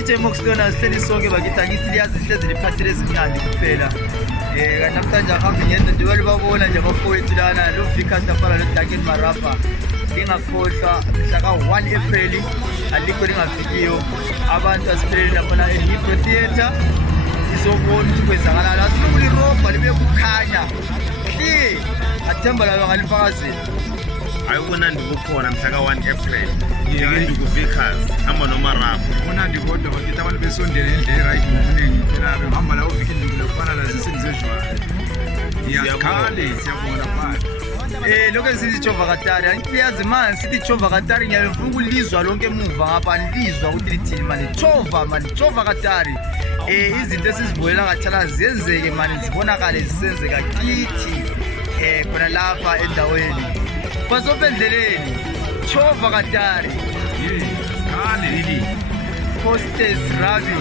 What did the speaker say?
DJ Moxlona sihleli sonke bakithi angithi liyazi sihlezi liphathele ezimnandi kuphela. Namhlanje ahambe ngento nje balibabona nje abafowethu lana lo Vickers lafana lo Duncan Marapa. Ngingakhohlwa mhla ka-1 April alikho lingafikiyo abantu asiphelele lapha eHebrew Theatre. Izobona ukuthi kwenzakalala asifuna irobha libe kukhanya. Athemba layo ngalifakazela. Ayibona ndikukhona mhla ka-1 April. Ngiku Vickers hamba noMarapa. Ubona ndikodwa bakithi abantu besondele indlela right ngokuningi phela behamba la uviki ndibule kufana la sisengizejwayo. Ngiyakhale siyabona phansi. Lokho sithi Jehova Katari angiyazi manje sithi Jehova Katari ngiyafuna ukulizwa lonke emuva ngapha nilizwa ukuthi lithini manje Jehova Katari izinto esizivulela ngathana ziyenzeke manje zibonakale zisenzeka kithi khona lapha endaweni bazobendleleni Jehova Katari Khale Hostess Ravi